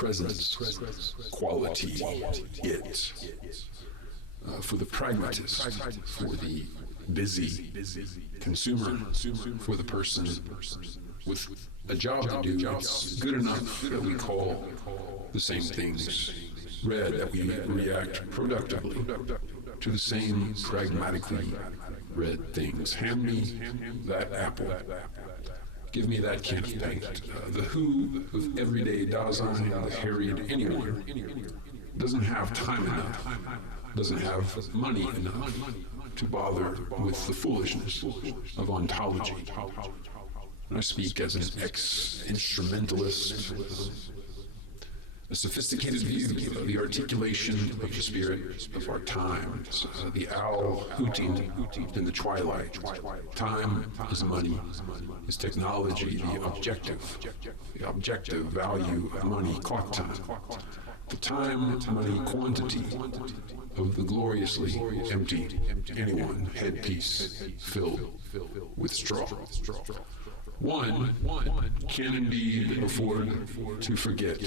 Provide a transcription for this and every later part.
presence, quality, it. For the pragmatist, for the busy consumer, for the person with a job to do, it's good enough that we call the same things red, that we react productively to the same pragmatically red things. Hand me that apple. Give me that can of paint. The who of everyday Dasein, the harried anyone, doesn't have time enough, doesn't have money enough to bother with the foolishness of ontology. And I speak as an ex-instrumentalist, a sophisticated view of the articulation of the spirit of our times, the owl hooting in the twilight. Time is money, is technology, the objective value of money, clock time. The time, money, quantity of the gloriously empty anyone headpiece filled with straw. One can indeed afford to forget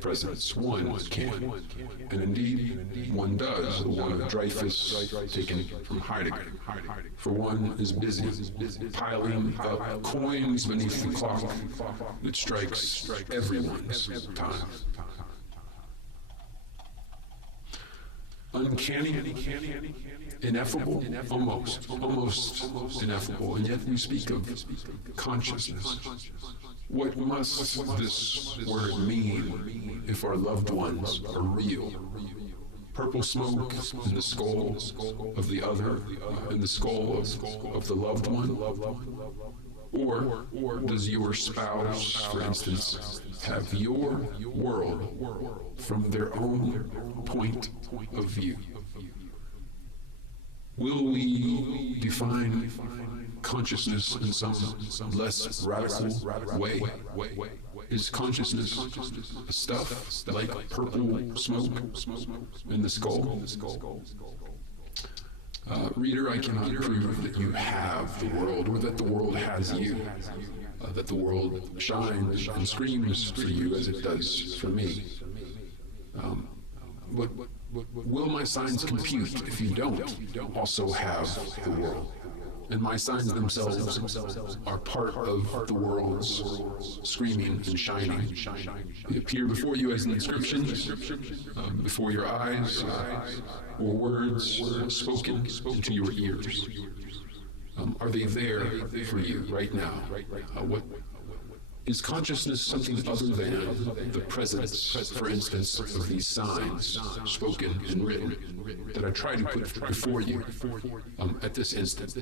presence. One can. And indeed, one does. The one of Dreyfus taken from Heidegger. For one is busy, piling up coins beneath the clock that strikes everyone's time. Uncanny, ineffable, almost ineffable, and yet we speak of consciousness. What must this word mean if our loved ones are real? Purple smoke in the skull of the other, in the skull of the loved one? Or does your spouse, for instance, have your world from their own point of view? Will we define consciousness in some less radical way? Is consciousness a stuff like purple smoke in the skull? Reader, I cannot prove that you have the world or that the world has you, that the world shines and screams for you as it does for me. But will my signs compute if you don't also have the world? And my signs themselves are part of the world's screaming and shining. They appear before you as an inscription, before your eyes, or words spoken into your ears. Are they there for you right now? What is consciousness something other than the presence, for instance, of these signs, spoken and written, that I try to put before you at this instant?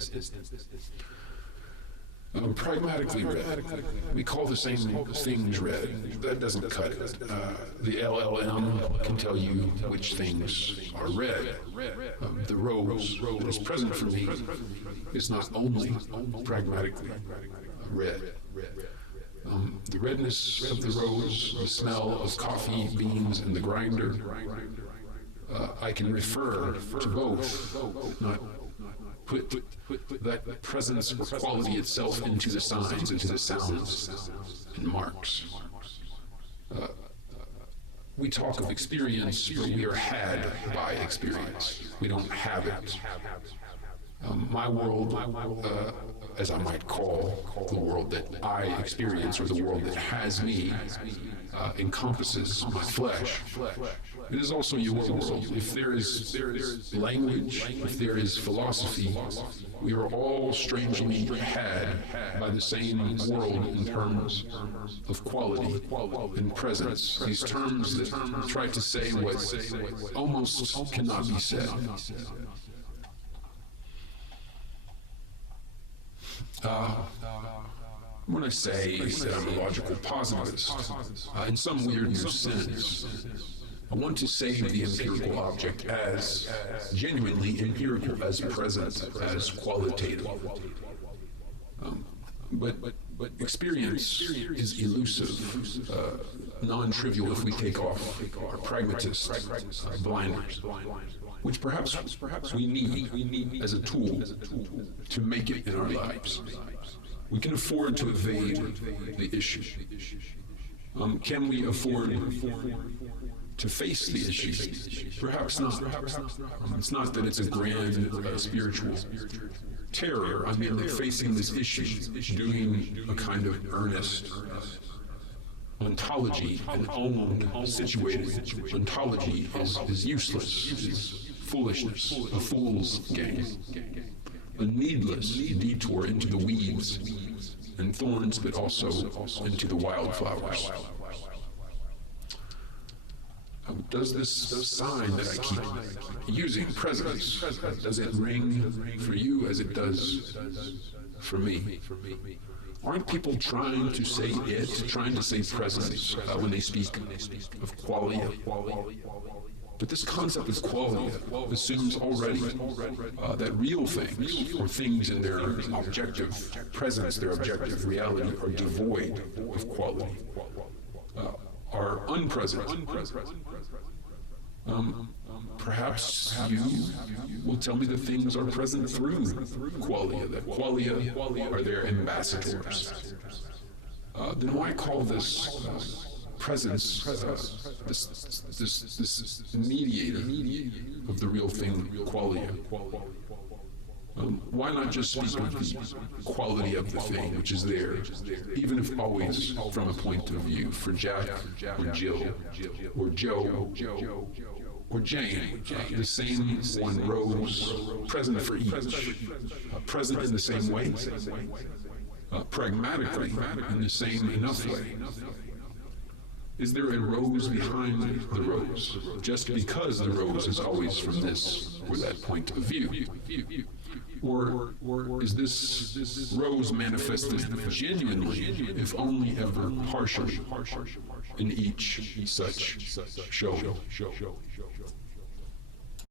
Pragmatically read. We call the same things read. That doesn't cut it. The LLM can tell you which things are read. The rose that is present for me is not only pragmatically read. The redness of the rose, the smell of coffee beans in the grinder, I can refer to both, not put that presence or quality itself into the signs, into the sounds and marks. We talk of experience, but we are had by experience. We don't have it. My world, as I might call the world that I experience, or the world that has me, encompasses my flesh. It is also your world. If there is language, if there is philosophy, we are all strangely had by the same world in terms of quality and presence. These terms that try to say what almost cannot be said. When I say that I'm a logical positivist, in some weird new sense, I want to save the empirical object as genuinely empirical, as present, as qualitative. But experience is elusive, non-trivial if we take off our pragmatist blinders, which perhaps we need as a tool to make it in our lives. We can afford to evade the issue. Can we afford to face the issue? Perhaps not. It's not that it's a grand spiritual terror. I mean, that facing this issue, doing a kind of earnest ontology, an owned, situated ontology is useless, is foolishness, a fool's game, a needless detour into the weeds and thorns, but also into the wildflowers. Does this sign that I keep using, presence, does it ring for you as it does for me? Aren't people trying to say it, trying to say presence when they speak of qualia? But this concept of qualia assumes already that real things, or things in their objective presence, their objective reality, are devoid of quality, are unpresent. Perhaps you will tell me that things are present through qualia, that qualia are their ambassadors. Then why call this presence this mediator of the real thing, qualia? Why not just speak of the quality of the thing which is there, even if always from a point of view, for Jack or Jill or Joe or Jane, the same one, Rose, present for each, present in the same way, pragmatically in the same enough way. Is there a rose behind the rose, just because the rose is always from this or that point of view? Or is this rose manifested genuinely, if only ever partially, in each such show?